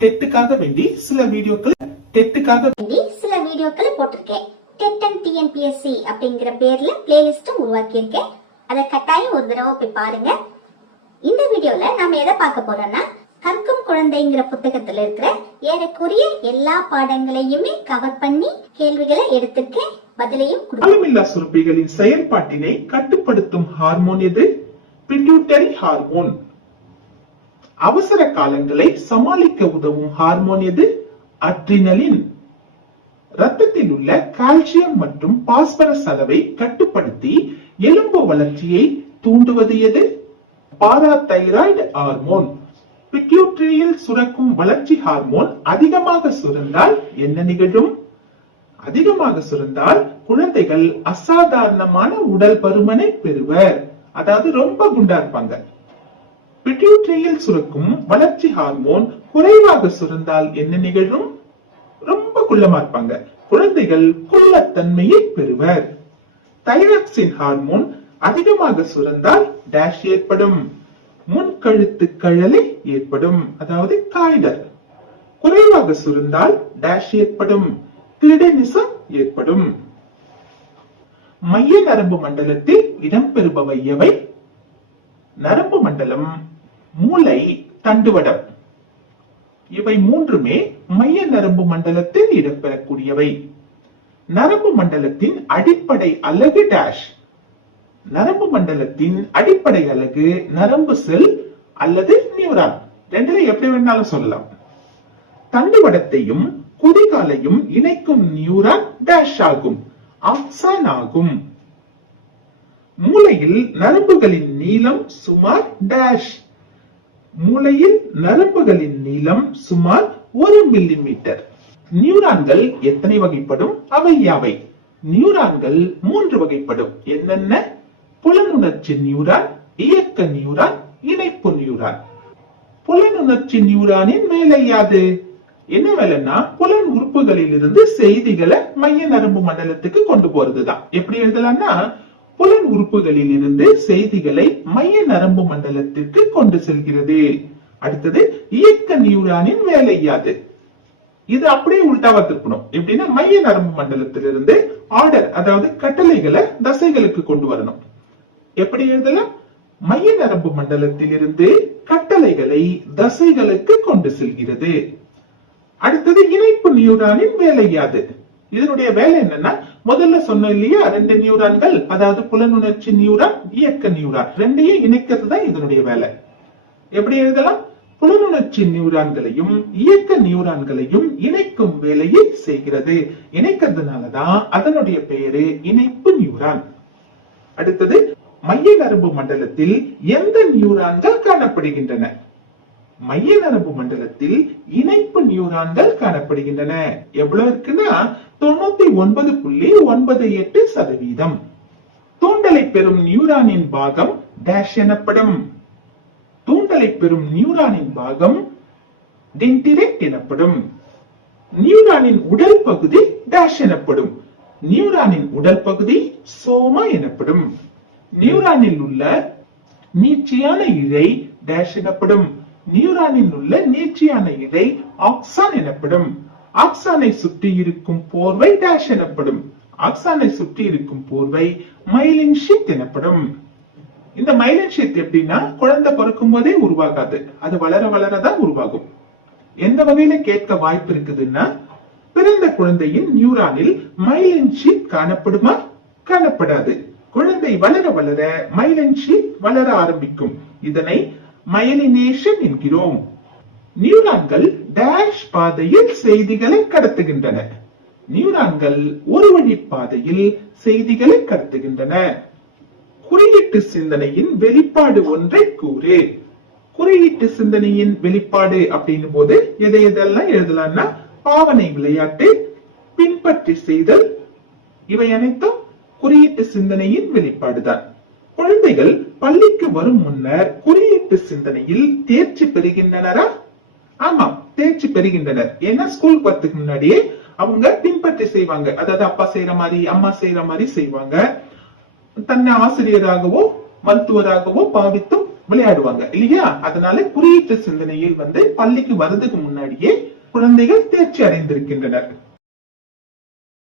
டெட்டுக்காக வேண்டி சில வீடியோக்கள் போட்டிருக்கேன். டெட் அண்ட் டிஎன்பிஎஸ்சி அப்படிங்கிற பேர்ல பிளேலிஸ்ட் உருவாக்கி இருக்கேன். அதை கட்டாயம் ஒரு தடவை போய் பாருங்க. இந்த வீடியோல நாம எதை பார்க்க போறோம்னா, கற்கும் குழந்தைங்கிற புத்தகத்துல இருக்கிற ஏறக்குறைய எல்லா பாடங்களையுமே கவர் பண்ணி கேள்விகளை எடுத்திருக்கேன். பதிலையும் அளவில்லா சுரப்பிகளின் செயல்பாட்டினை கட்டுப்படுத்தும் ஹார்மோன் எது? Pituitary hormone. அவசர காலங்களை சமாளிக்க உதவும் ஹார்மோன் எது? அட்ரினலின். ரத்தத்தில் உள்ள கால்சியம் மற்றும் பாஸ்பரஸ் அளவை கட்டுப்படுத்தி எலும்பு வளர்ச்சியை தூண்டுவது எது? Parathyroid hormone. பிட்யூட்டரியில் சுரக்கும் வளர்ச்சி ஹார்மோன் அதிகமாக சுரந்தால் என்ன நிகழும்? அதிகமாக சுரந்தால் குழந்தைகள் அசாதாரணமான உடல் பருமனை பெறுவர். அதாவது ரொம்ப குண்டா இருப்பாங்க. பிட்யூட்டரியில் சுரக்கும் வளர்ச்சி ஹார்மோன் குறைவாக சுரந்தால் என்ன நிகழும்? ரொம்ப குள்ளமா இருப்பாங்க. குழந்தைகள் குள்ளத்தன்மையை பெறுவர். தைராக்சின் ஹார்மோன் அதிகமாக சுரந்தால் டேஷ் ஏற்படும். முன்கழுத்து கழலை ஏற்படும், அதாவது காய்டர். குறைவாக சுரந்தால் டேஷ் ஏற்படும். கிரிடனிசம் ஏற்படும். மைய நரம்பு மண்டலத்தில் இடம்பெறுபவை எவை? நரம்பு மண்டலம், மூளை, தண்டுவடம். இவை மூன்றுமே மைய நரம்பு மண்டலத்தில் இடம்பெறக்கூடியவை. நரம்பு மண்டலத்தின் அடிப்படை அலகு டேஷ். நரம்பு மண்டலத்தின் அடிப்படை அலகு நரம்பு செல் அல்லது நியூரான். ரெண்டுல எப்படி வேணாலும் சொல்லலாம். தண்டுவடத்தையும் குதிகாலையும் இணைக்கும் நியூரான் டேஷ் ஆகும், ஆக்சான் ஆகும். மூளையில் நரம்புகளின் நீளம் சுமார் டேஷ். மூளையில் நரம்புகளின் நீளம் சுமார் 1 மில்லிமீட்டர். நியூரான்கள் எத்தனை வகைப்படும்? அவை யாவை? நியூரான்கள் 3 வகைப்படும். என்னென்ன? புலனுணர்ச்சி நியூரான், இயக்க நியூரான், இணைப்பு நியூரான். புலனுணர்ச்சி நியூரானின் வேலை யாது? என்ன வேலைன்னா, புலன் உறுப்புகளில் இருந்து செய்திகளை மைய நரம்பு மண்டலத்துக்கு கொண்டு போறதுதான். எப்படி எழுதலாம்னா, புலன் உறுப்புகளில் இருந்து செய்திகளை மைய நரம்பு மண்டலத்திற்கு கொண்டு செல்கிறது. அடுத்தது இயக்க நியூரானின் வேலை யாது? இது அப்படியே உள்டாவா திருப்பணும். எப்படின்னா, மைய நரம்பு மண்டலத்திலிருந்து ஆர்டர், அதாவது கட்டளைகளை தசைகளுக்கு கொண்டு வரணும். எப்படி எழுதலாம்? மைய நரம்பு மண்டலத்தில் இருந்து கட்டளைகளை தசைகளுக்கு கொண்டு செல்கிறது. அடுத்தது இணைப்பு நியூரானின் வேலை யாது? இதனுடைய வேலை என்னன்னா, முதல்ல சொன்ன இல்லையா, 2 நியூரான்கள், அதாவது புலனுணர்ச்சி நியூரான், இயக்க நியூரான், ரெண்டையும் இணைக்கிறது தான் இதனுடைய வேலை. எப்படி எழுதலாம்? புலனுணர்ச்சி நியூரான்களையும் இயக்க நியூரான்களையும் இணைக்கும் வேலையை செய்கிறது. இணைக்கிறதுனாலதான் அதனுடைய பெயரு இணைப்பு நியூரான். அடுத்தது, மைய நரம்பு மண்டலத்தில் எந்த நியூரான்கள் காணப்படுகின்றன? மைய நரம்பு மண்டலத்தில் இணைப்பு நியூரான்கள் காணப்படுகின்றன. எவ்வளவு இருக்குன்னா 99.98%. தூண்டலை பெறும் நியூரானின் பாகம் டேஷ் எனப்படும். தூண்டலை பெறும் நியூரானின் பாகம் டென்டிரேட் எனப்படும். நியூரானின் உடல் பகுதி டேஷ் எனப்படும். நியூரானின் உடல் பகுதி சோமா எனப்படும். நியூரானில் உள்ள நீட்சியான இழை டேஷ் எனப்படும். நியூரானில் உள்ள நீட்சியான இழை ஆக்சான் எனப்படும். ஆக்சானை சுற்றி இருக்கும் போர்வை டேஷ் எனப்படும். ஆக்சானை சுற்றி இருக்கும் போர்வை மைலின் ஷீத் எனப்படும். இந்த மைலின் ஷீத் எப்படின்னா, குழந்தை பிறக்கும் போதே உருவாகாது, அது வளர வளரதான் உருவாகும். எந்த வகையில கேட்க வாய்ப்பு இருக்குதுன்னா, பிறந்த குழந்தையின் நியூரானில் மைலின் ஷீத் காணப்படுமா? காணப்படாது. குழந்தை வளர வளர மைலின் ஷீத் வளர ஆரம்பிக்கும். இதனை மயலினேஷன் என்கிறோம். நியூரான்கள் டேஷ் பாதையில் செய்திகளை கடத்துகின்றன. நியூரான்கள் ஒரு வழி பாதையில் செய்திகளை கடத்துகின்றன. குறியீட்டு சிந்தனையின் வெளிப்பாடு ஒன்றை கூறு. குறியீட்டு சிந்தனையின் வெளிப்பாடு அப்படின் போது எதை எதெல்லாம் எழுதலாம்னா, பாவனை விளையாட்டு, பின்பற்றி செய்தல், இவை அனைத்தும் குறியீட்டு சிந்தனையின் வெளிப்பாடுதான். குழந்தைகள் பள்ளிக்கு வரும் முன்னர் குறியீட்டு சிந்தனையில் தேர்ச்சி பெறுகின்றனரா? ஆமாம், தேர்ச்சி பெறுகின்றனர். ஏன்னா ஸ்கூலுக்கு வரதுக்கு முன்னாடியே அவங்க பின்பற்றி செய்வாங்க. அதாவது அப்பா செய்யற மாதிரி, அம்மா செய்யற மாதிரி செய்வாங்க. தன்னை ஆசிரியராகவோ மருத்துவராகவோ பாவித்தும் விளையாடுவாங்க இல்லையா? அதனால குறியீட்டு சிந்தனையில் பள்ளிக்கு வர்றதுக்கு முன்னாடியே குழந்தைகள் தேர்ச்சி அடைந்திருக்கின்றனர்.